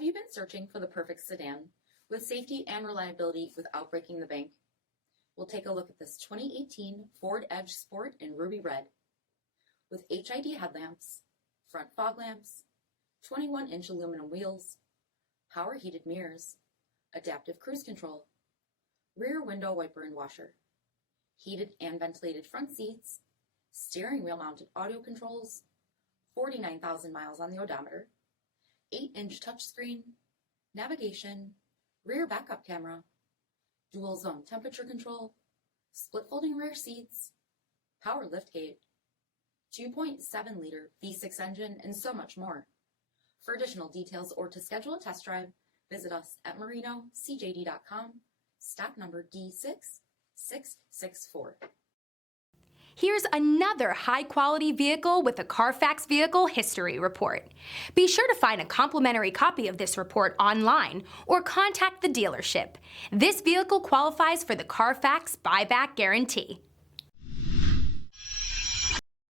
Have you been searching for the perfect sedan with safety and reliability without breaking the bank? We'll take a look at this 2018 Ford Edge Sport in ruby red. With HID headlamps, front fog lamps, 21-inch aluminum wheels, power heated mirrors, adaptive cruise control, rear window wiper and washer, heated and ventilated front seats, steering wheel mounted audio controls, 49,000 miles on the odometer, 8-inch touchscreen, navigation, rear backup camera, dual zone temperature control, split folding rear seats, power liftgate, 2.7-liter V6 engine, and so much more. For additional details or to schedule a test drive, visit us at marinocjd.com, stock number D6664. Here's another high-quality vehicle with a CARFAX Vehicle History Report. Be sure to find a complimentary copy of this report online or contact the dealership. This vehicle qualifies for the CARFAX Buyback Guarantee.